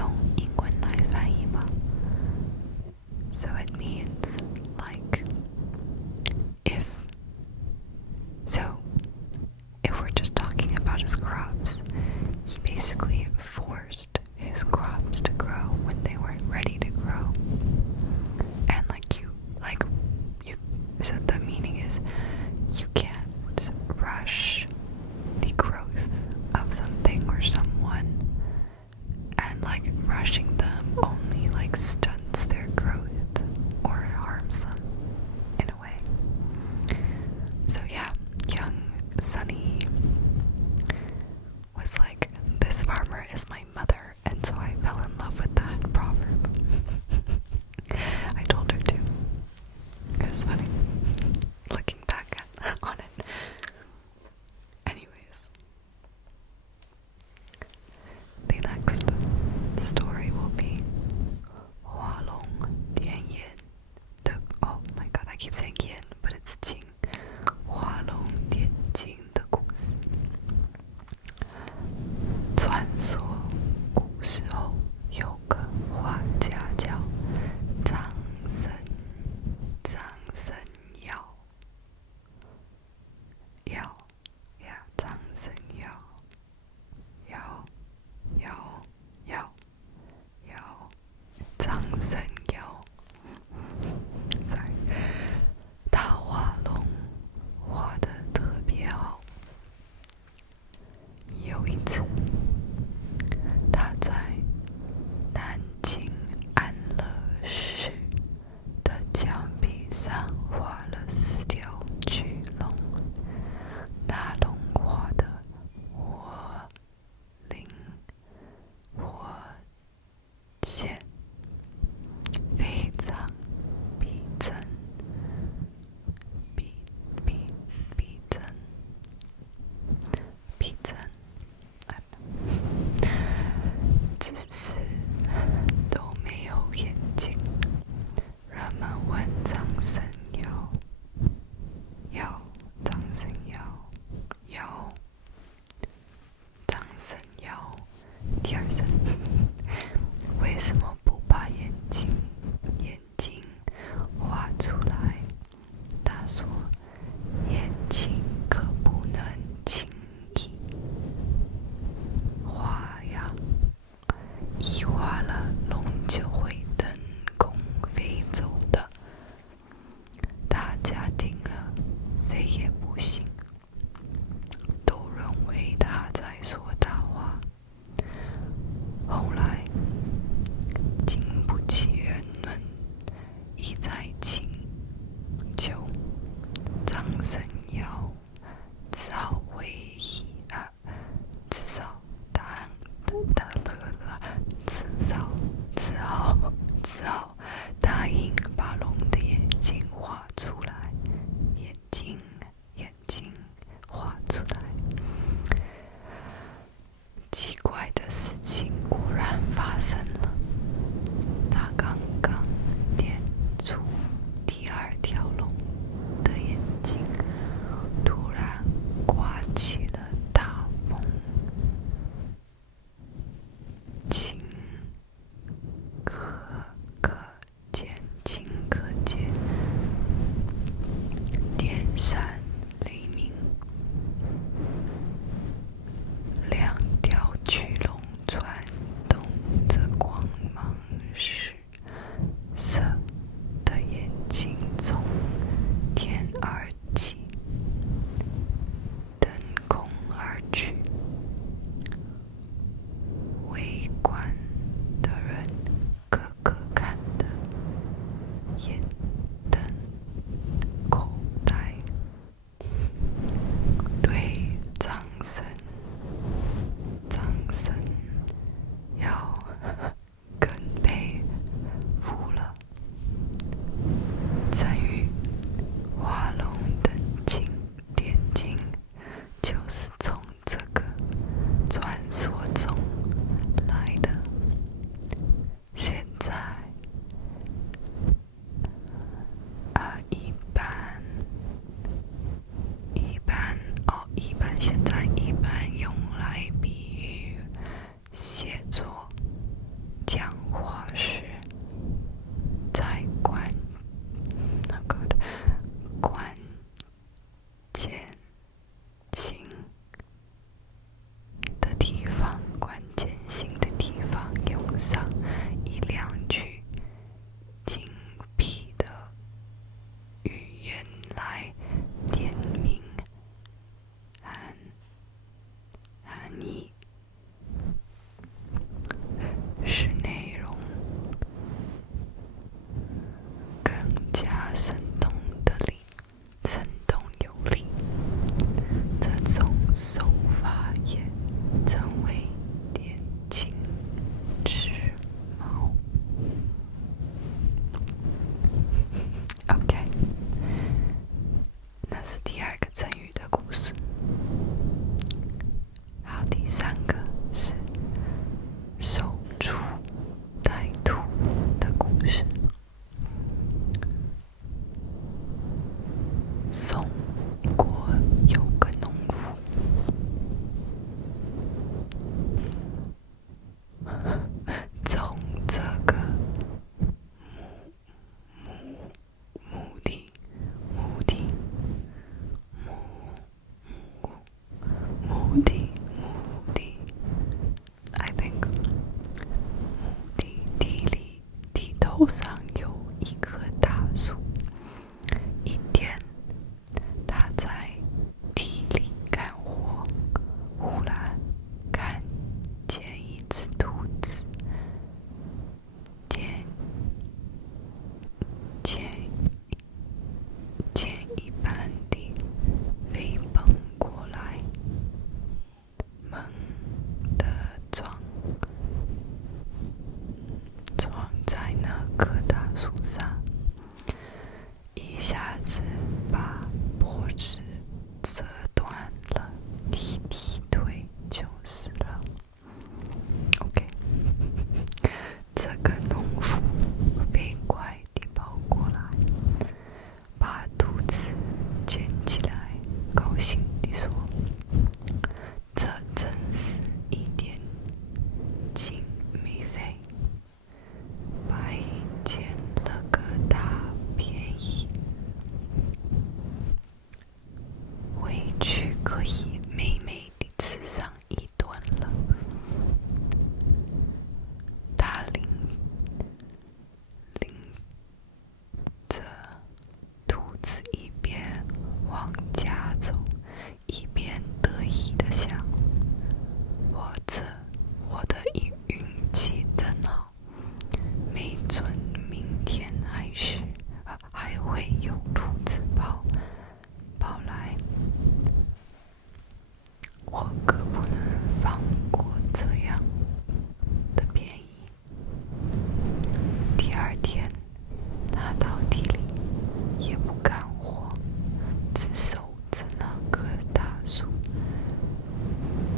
用英文来翻译吗？ So it means like if so if we're just talking about his crops, he basically forced his crops to grow when they weren't ready to grow. And so the meaning is you can't rush the growth of something or someone, and like rushing them only like stunts their growth or harms them in a way. So yeah, young Sunny was like, this farmer is my mother, and so I fell in love with that proverb. I told her to. It was funny looking back on it. Anyways, the next story will be 画龙点眼的 oh my god, I keep saying 眼 but it's 睛画龙点睛的故事。传说古时候有个画家叫张生耀张生耀张生耀 sorry 上有一棵大树。一天，他在地里干活，忽然看见一只兔子箭一般地飞奔过来，猛地撞在那棵大树上，一下子把脖子折断了，踢腿就是了。OK， 这个农夫飞快地跑过来，把兔子捡起来，高兴地说：“这真是一点劲没费，白捡了个大便宜，回去可以美美地吃上一顿了。”他领着兔子一边往家走，一边得意地想：“我的运气真好，没准明天还会有兔子跑来，我可不能放过这样的便宜。”第二天，他到地里也不干活，只守着那棵大树，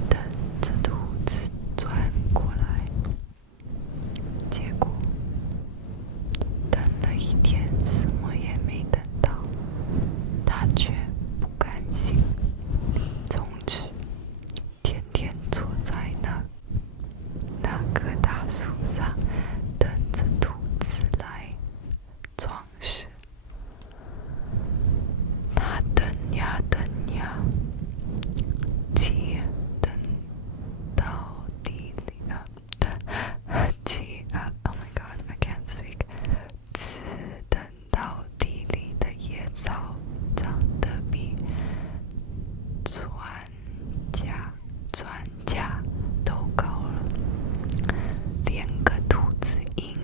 等着兔子转过来。结果等了一天，什么也没等到，他却不甘心，从此天天坐在那棵大树上，等着兔子来装饰。他等呀等呀，等到地里Oh my god, I can't speak。只等到地里的野草长得比庄稼都高了，连个兔子影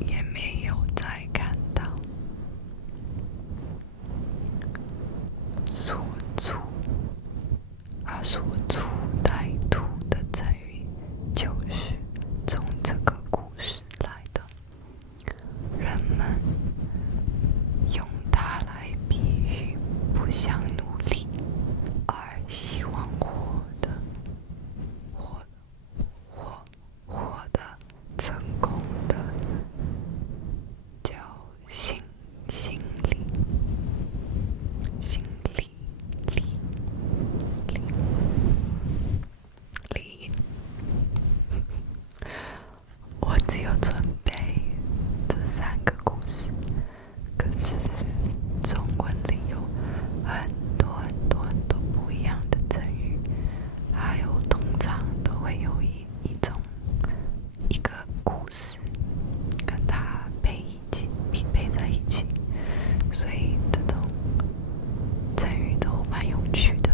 也没有再看到。说出歹徒的成语就是从这个故事来的。人们用它来比喻不想努力而希望活得成功的侥幸心理。我只有准备这3个故事，可是中文里有很多不一样的成语，还有通常都会有一个故事跟它匹配在一起，所以这种成语都蛮有趣的。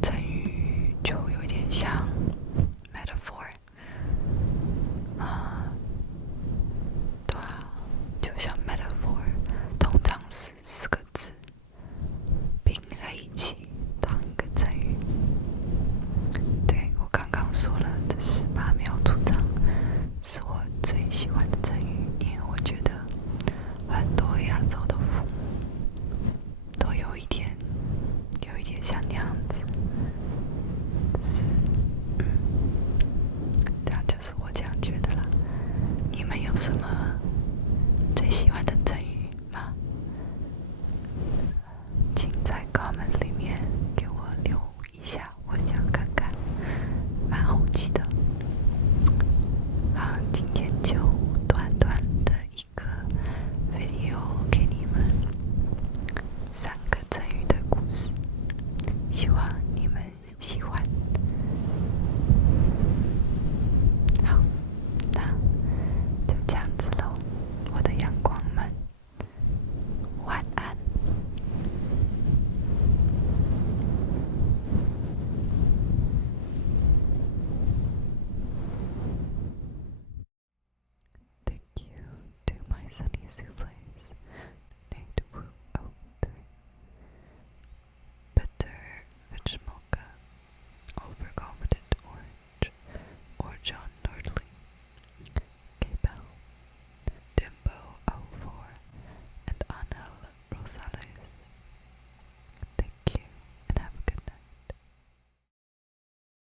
成语就有点像 metaphor， 对啊，就像 metaphor， 通常是4个字拼在一起当一个成语。对，我刚刚说了，这是8秒出场，是我最喜欢的成语，因为我觉得很多亚洲的父母都有一点像那样子，这样就是我这样觉得啦。你们有什么